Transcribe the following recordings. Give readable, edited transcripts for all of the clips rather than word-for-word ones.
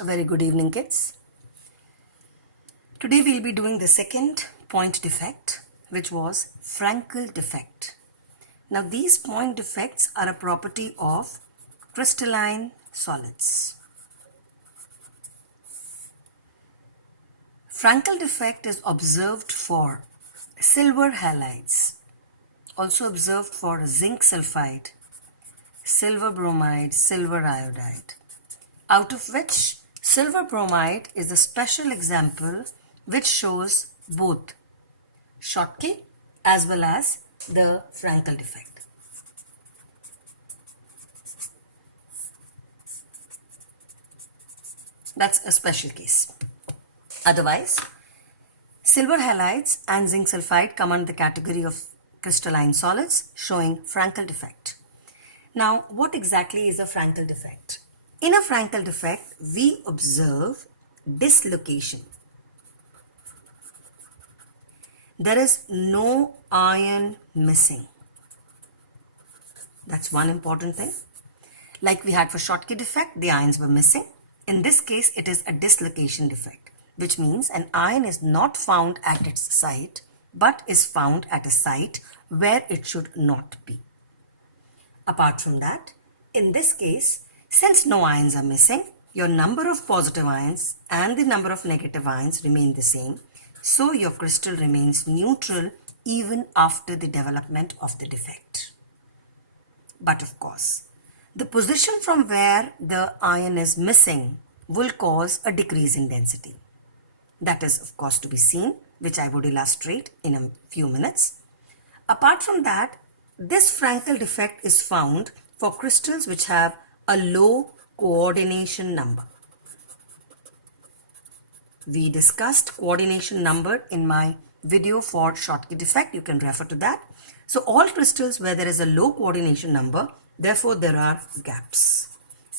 A very good evening, kids. Today we'll be doing the second point defect, which was Frenkel defect. Now these point defects are a property of crystalline solids. Frenkel defect is observed for silver halides, also observed for zinc sulfide, silver bromide, silver iodide, out of which silver bromide is a special example which shows both Schottky as well as the Frenkel defect. That's a special case. Otherwise, silver halides and zinc sulfide come under the category of crystalline solids showing Frenkel defect. Now, what exactly is a Frenkel defect? In a Frenkel defect, we observe dislocation. There is no ion missing. That's one important thing. Like we had for Schottky defect, the ions were missing. In this case, it is a dislocation defect, which means an ion is not found at its site, but is found at a site where it should not be. Apart from that, in this case, since no ions are missing, your number of positive ions and the number of negative ions remain the same. So your crystal remains neutral even after the development of the defect. But of course, the position from where the ion is missing will cause a decrease in density. That is of course to be seen, which I would illustrate in a few minutes. Apart from that, this Frenkel defect is found for crystals which have a low coordination number. We discussed coordination number in my video for Schottky defect. You can refer to that. So all crystals where there is a low coordination number, therefore there are gaps.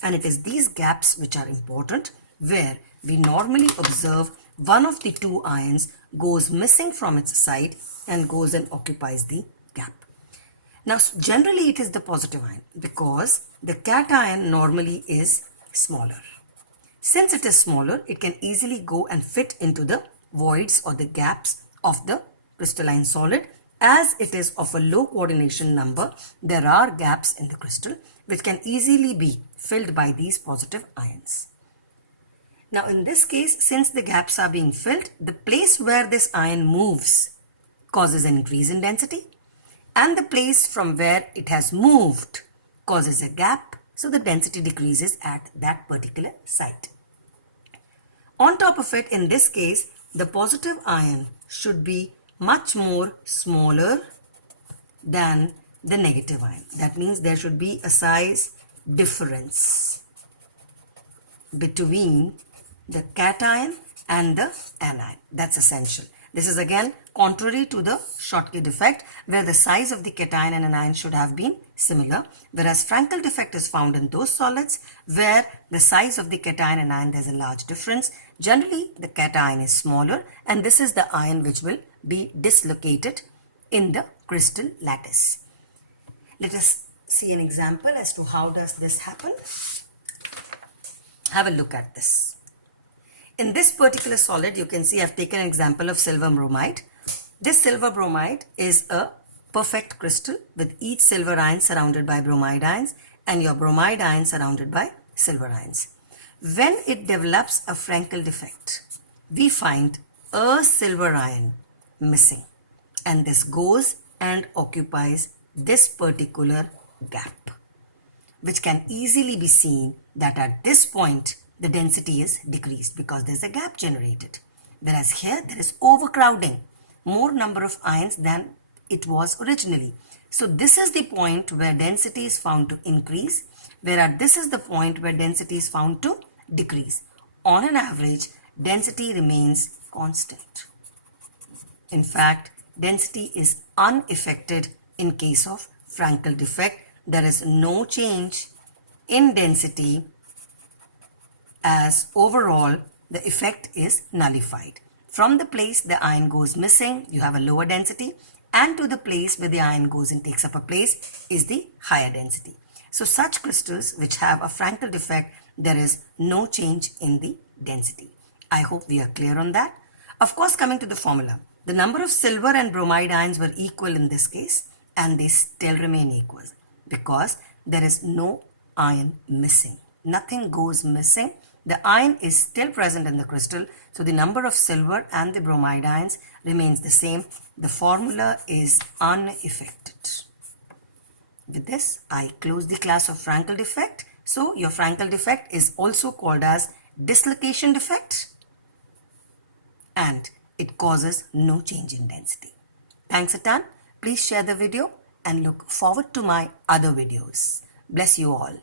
And it is these gaps which are important, where we normally observe one of the two ions goes missing from its site and goes and occupies the gap. Now generally it is the positive ion because the cation normally is smaller. Since it is smaller, it can easily go and fit into the voids or the gaps of the crystalline solid. As it is of a low coordination number, there are gaps in the crystal which can easily be filled by these positive ions. Now in this case, since the gaps are being filled, the place where this ion moves causes an increase in density, and the place from where it has moved causes a gap, so the density decreases at that particular site. On top of it, in this case, the positive ion should be much more smaller than the negative ion. That means there should be a size difference between the cation and the anion. That's essential. This is again contrary to the Schottky defect, where the size of the cation and anion should have been similar, whereas Frenkel defect is found in those solids where the size of the cation and anion there's a large difference. Generally, the cation is smaller, and this is the ion which will be dislocated in the crystal lattice. Let us see an example as to how does this happen. Have a look at this. In this particular solid, you can see I've taken an example of silver bromide. This silver bromide is a perfect crystal with each silver ion surrounded by bromide ions and your bromide ion surrounded by silver ions. When it develops a Frenkel defect, we find a silver ion missing, and this goes and occupies this particular gap, which can easily be seen that at this point the density is decreased because there's a gap generated. Whereas here there is overcrowding, more number of ions than it was originally. So this is the point where density is found to increase, whereas this is the point where density is found to decrease. On an average, density remains constant. In fact, density is unaffected in case of Frenkel defect. There is no change in density, as overall the effect is nullified. From the place the ion goes missing, you have a lower density, and to the place where the ion goes and takes up a place is the higher density. So such crystals which have a Frenkel defect, there is no change in the density. I hope we are clear on that. Of course, coming to the formula, the number of silver and bromide ions were equal in this case, and they still remain equal because there is no ion missing. Nothing goes missing. The ion is still present in the crystal, so the number of silver and the bromide ions remains the same. The formula is unaffected. With this, I close the class of Frenkel defect. So your Frenkel defect is also called as dislocation defect, and it causes no change in density. Thanks a ton. Please share the video and look forward to my other videos. Bless you all.